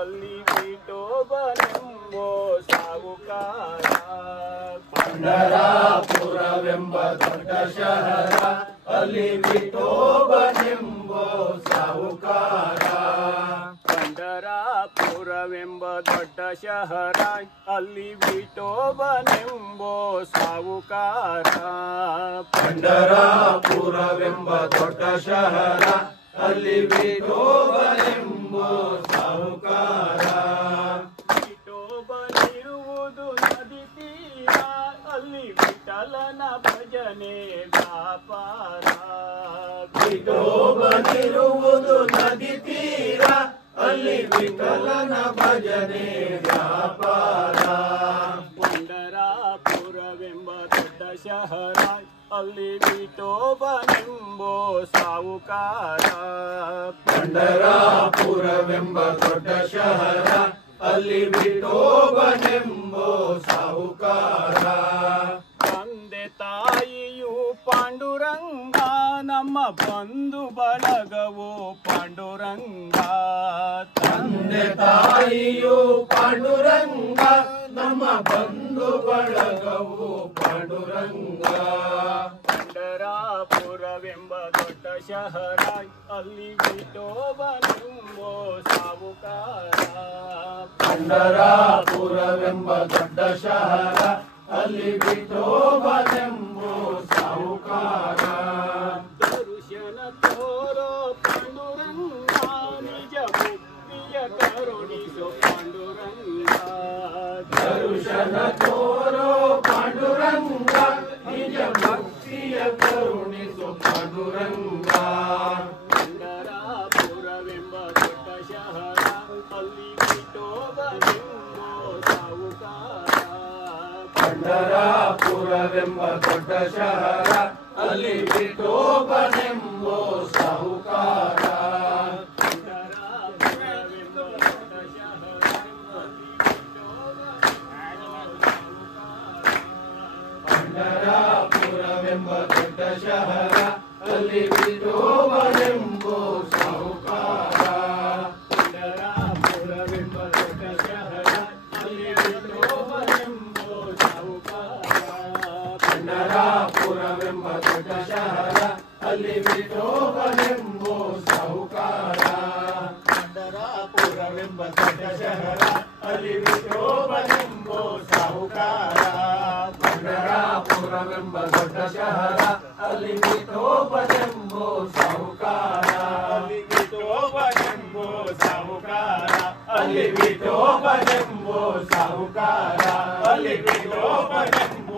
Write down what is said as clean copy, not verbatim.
ಅಲ್ಲಿ ವಿಠೋಬನೆಂಬೋ ಸಾವುಕಾರ ಪಂಢರಾಪುರವೆಂಬ ದೊಡ್ಡ ಶಹರ ಅಲ್ಲಿ ವಿಠೋಬನೆಂಬೋ ಸಾವುಕಾರ ಪಂಢರಾಪುರವೆಂಬ ದೊಡ್ಡ ಶಹರ ಅಲ್ಲಿ ವಿಠೋಬನೆಂಬೋ ಸಾವುಕಾರ ಪಂಢರಾಪುರವೆಂಬ ದೊಡ್ಡ ಶಹರ ಅಲ್ಲಿ ವಿಠೋಬನೆಂಬೋ ಸಾವುಕಾರ ವಿಠೋಬನಿರುವುದು ನದಿ ತೀರ ಅಲ್ಲಿ ವಿಠಲನ ಭಜನೆ ವ್ಯಾಪಾರ ವಿಠೋಬನಿರುವುದು ನದಿ ತೀರ ಅಲ್ಲಿ ವಿಠಲನ ಭಜನೆ ವ್ಯಾಪಾರ ಪಂಢರಾಪುರವೆಂಬ ದೊಡ್ಡ ಶಹರ ಅಲ್ಲಿ ವಿಠೋಬನೆಂಬೋ ಸಾವುಕಾರ ಪಂಢರಾಪುರವೆಂಬ ದೊಡ್ಡ ಶಹರ ಅಲ್ಲಿ ವಿಠೋಬನೆಂಬೋ ಸಾವುಕಾರ ತಂದೆ ತಾಯಿಯು ಪಾಂಡುರಂಗ ನಮ್ಮ ಬಂಧು ಬಳಗವು ಪಾಂಡುರಂಗ ತಂದೆ ತಾಯಿಯು ಪಾಂಡುರಂಗ ನಮ್ಮ ಬಂಧು ಬಳಗವು ಪಾಂಡುರಂಗ ಪಂಢರಾಪುರವೆಂಬ ದೊಡ್ಡ ಶಹರ ಅಲ್ಲಿ ವಿಠೋಬನೆಂಬೋ ಸಾವುಕಾರ ಪಂಢರಾಪುರವೆಂಬ ದೊಡ್ಡ ಶಹರ ಅಲ್ಲಿ ವಿಠೋಬನೆಂಬೋ ಸಾವುಕಾರ ದರ್ಶನ ತೋರೋ ಪಾಂಡುರಂಗ ನಿಜ ಮುಕ್ತಿಯ ಕರುಣಿಸೋ ಪಾಂಡುರಂಗ ದರ್ಶನ ತೋರೋ ಪಾಂಡುರಂಗ ನಿಜ ಭಕ್ತಿಯ ಕರುಣಿಸು ಪಾಂಡುರಂಗ ಪಂಢರಾಪುರವೆಂಬ ದೊಡ್ಡ ಶಹರ ಅಲ್ಲಿ ವಿಠೋಬನೆಂಬೋ ಸಾವುಕಾರ ಪಂಢರಾಪುರವೆಂಬ ದೊಡ್ಡ ಶಹರ ಅಲ್ಲಿ ವಿಠೋಬನೆಂಬೋ ಸಾವುಕಾರ ಪಂಢರಾಪುರವೆಂಬ ದೊಡ್ಡ ಶಹರ ಅಲ್ಲಿ ವಿಠೋಬನೆಂಬೋ ಸಾವುಕಾರ ಪಂಢರಾಪುರವೆಂಬ ದೊಡ್ಡ ಶಹರ ಅಲ್ಲಿ ವಿಠೋಬನೆಂಬೋ ಸಾವುಕಾರ ಪಂಢರಾಪುರವೆಂಬ ದೊಡ್ಡ ಶಹರ ಅಲ್ಲಿ ವಿಠೋಬನೆಂಬೋ ಸಾವುಕಾರ ಪಂಢರಾಪುರವೆಂಬ ದೊಡ್ಡ ಶಹರ ಅಲ್ಲಿ ವಿಠೋಬನೆಂಬೋ ಸಾವುಕಾರ ಪಂಢರಾಪುರವೆಂಬ ದೊಡ್ಡ ಶಹರ ಅಲ್ಲಿ ವಿಠೋಬನೆಂಬೋ ಸಾವುಕಾರ ಅಲ್ಲಿ ವಿಠೋಬನೆಂಬೋ ಸಾವುಕಾರ ಅಲ್ಲಿ ವಿಠೋಬನೆಂಬೋ ಸಾವುಕಾರ ಅಲ್ಲಿ ವಿಠೋಬನೆಂಬೋ